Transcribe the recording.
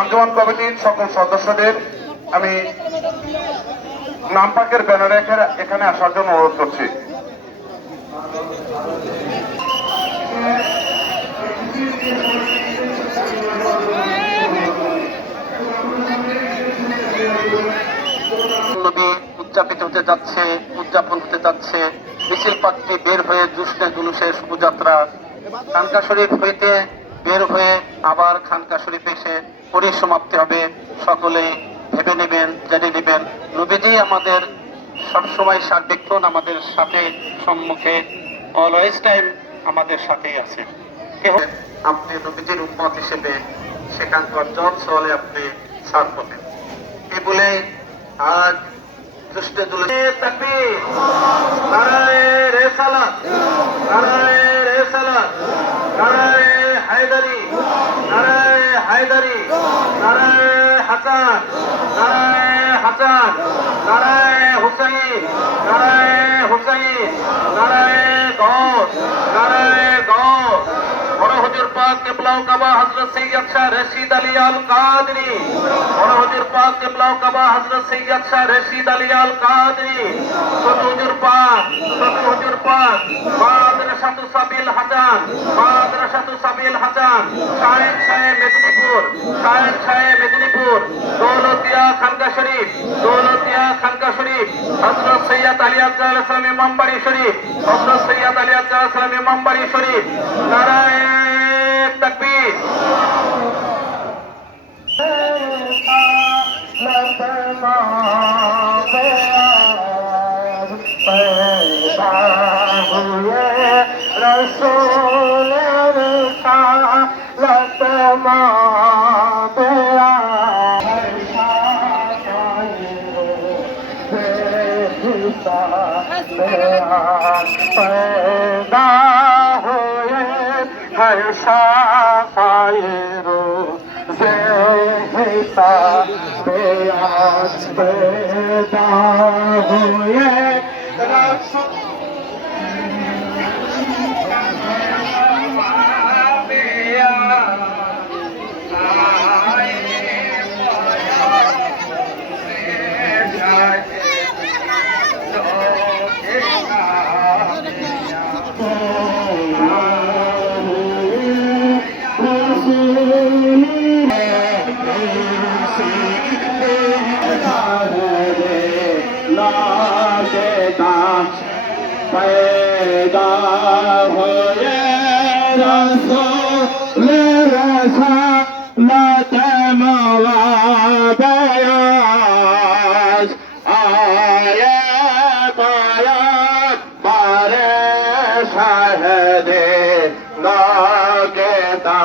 আঞ্জুমান কমিটির সকল সদস্যদের আমি নামপাকের ব্যানারে এখানে আসার জন্য অনুরোধ করছি। উদযাপন হতে যাচ্ছে মিছিল পথটি বের হয়ে জুসনে জুলুসের শুভযাত্রা। খানকা শরীফ হইতে বের হয়ে আবার খানকা শরীফ এসে পরিসমাপ্তি হবে। সকলেই ভেবে নেবেন, জেনে নেবেন, নবীজি আমাদের সবসময় সার্বিক্ষণ আমাদের সাথে, সম্মুখে, অলওয়েজ টাইম আমাদের সাথেই আছে। আপনি নবীজির উম্মত হিসেবে সেখানকার জল সওয়ালে আপনি সার পাবেন। এই বলে আজ জুসনে জুলুসে তাকবীর, নারায়ে রিসালাত, নারায়ে রিসালাত, নারায়ে হায়দারি, নারায়ে হায়দারি, নারায়ে হাসান, নারায়ে হাসান, নারায়ে হুসাইন, নারায়ে হুসাইন, নারায়ে গৌস, নারায়ে গৌস। বড় হুজুর পাক কিবলা কাবা হযরত সৈয়দ শাহ রশিদ আলী আল কাদরি, বড় হুজুর পাক কিবলা কাবা হযরত সৈয়দ শাহ রশিদ আলী আল কাদরি, ছোট হুজুর পাক মাদ্রাসাতু সাবিল হাসান, মাদ্রাসাতু সাবিল হাসান, শাহেন শাহে মেদিনীপুর, শাহেন শাহে মেদিনীপুর, দৌলতিয়া খানকা শরীফ, দৌলতিয়া খানকা শরীফ, হযরত সৈয়দ আলী আফজাল ইসলাম ইমাম বাড়ি শরীফ, হযরত সৈয়দ আলী আফজাল ইসলাম ইমাম বাড়ি শরীফ। নারায়ে তাকবীর। पैदा हुए हर शाफायरो ज़ेहिसा बेआस पैदा हुए रसूल पैदा हुए रसूल रसालत मवाबयास आए बारे शाहदे नागेदा